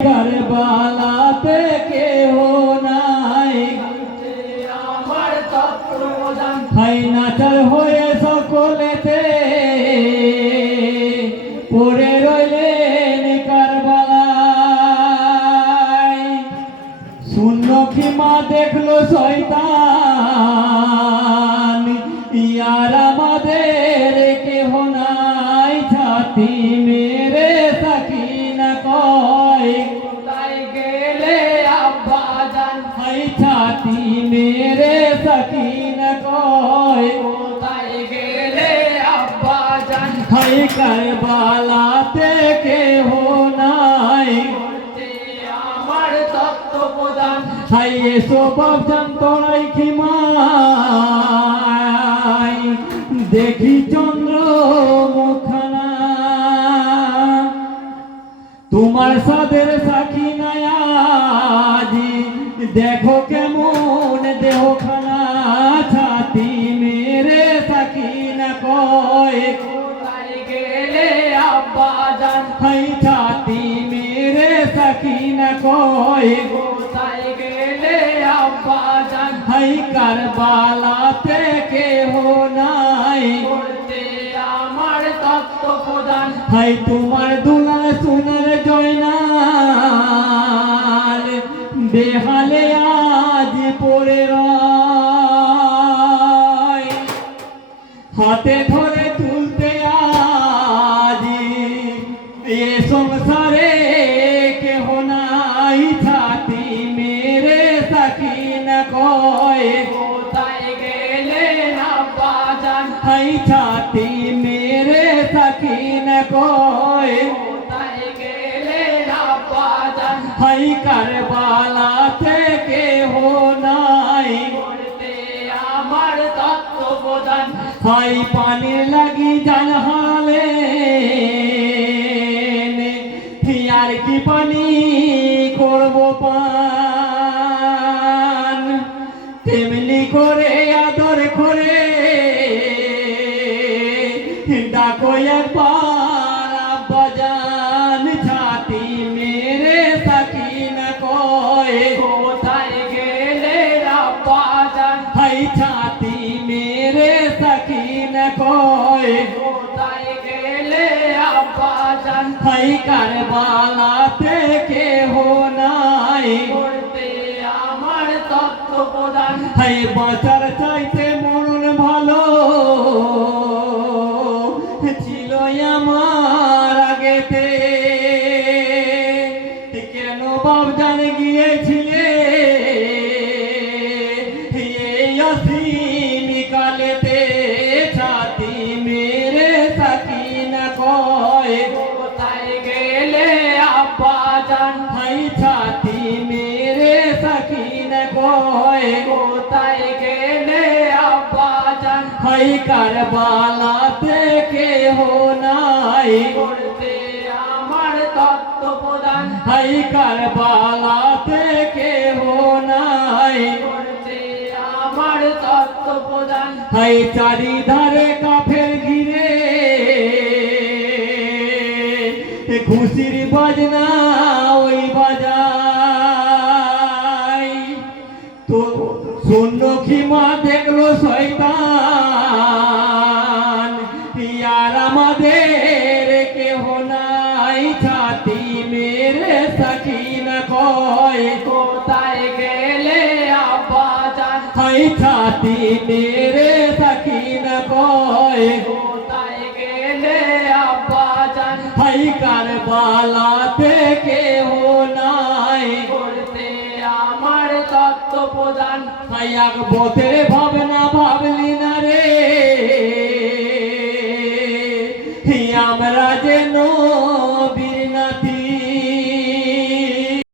কারবালাতে কেহ নাই আমার তত্ত্বদান হাই নাচার হয়ে সকলেতে পড়ে রইলেন কারবালায়। শূন্য ক্ষমা দেখলো শয়তান ইয়ার আমাদের কেহ নাই ছাতি মেরে সাকিনা কয় কোথায় গেলে আব্বা জান হাই ছাতি মেরে সাকিনা কয় কোথায় গেলে আব্বা জান হাই কারবালাতে কেহ নাই আমার তত্ত্বপ্রদান হাই এসো বাপজান তোরাই খিমাই দেখি চন্দ্র মুখখানা তোমার সাদের সাক্ষী নায়াজি দেখো কেমন দেহখানা ছাতি মেরে সাকিনা কয় কোথায় গেলে আব্বা জান হাই ছাতি মেরে সাকিনা কয় কোথায় গেলে আব্বা জান হাই কারবালাতে কেহ নাই বলতে আমার তত্ত্বপ্রদান হাই তোমার দুলাল সোনার জয়নাল বেহালে আজ পড়ে রয় হাতে ধরে তুলতে আজ এ সংসারে কেহ নাই ছাতি মেরে সাকিনা কয় কোথায় গেলে আব্বা জান হাই ছাতি মেরে সাকিনা কয় কোথায় গেলে আব্বা জান হাই কারবালাতে কেহ নাই বলতে আমার তত্ত্বপ্রদান হাই পানির লাগি জান হারালেন আর কি পানি করব পান তেমনি করে আদর করে ডাকো একবার আব্বা জান ছাতি মেরে সাকিনা কয় কোথায় গেলে আব্বা জান হাই ছাতি মেরে সাকিনা কয় কোথায় গেলে আব্বা জান হাই কারবালাতে কেহ নাই বলতে আমার তত্ত্বপ্রদান হাই বাঁচার চাইতে মরণ ভালো ছিল আমার আগেতে কেন বাপজান গিয়েছিলে এই অসীমি কালেতে ছাতি মেরে সাকিনা কয় কোথায় গেলে আব্বা জান হাই ছাতি মেরে সাকিনা কয় কোথায় গেলে আব্বা জান হাই কারবালাতে কেহ নাই বলতে আমার তত্ত্বপ্রদান হাই কারবালাতে কেহ নাই বলতে আমার তত্ত্বপ্রদান হাই চারিধারে কাফের ঘিরে খুশির বাজনা ওই বাজাই তো শূন্য ক্ষমা দেখলো শয়তান ইয়ার আমাদের কেহ নাই ছাতি মেরে সাকিনা কয় কোথায় গেলে আব্বা জান হাই ছাতি মেরে সাকিনা কয় কোথায় গেলে আব্বা জান হাই কারবালাতে কেহ নাই বলতে আমার তত্ত্বপ্রদান হাই এক বতের ভাবনা ভাবলি না রে আমরা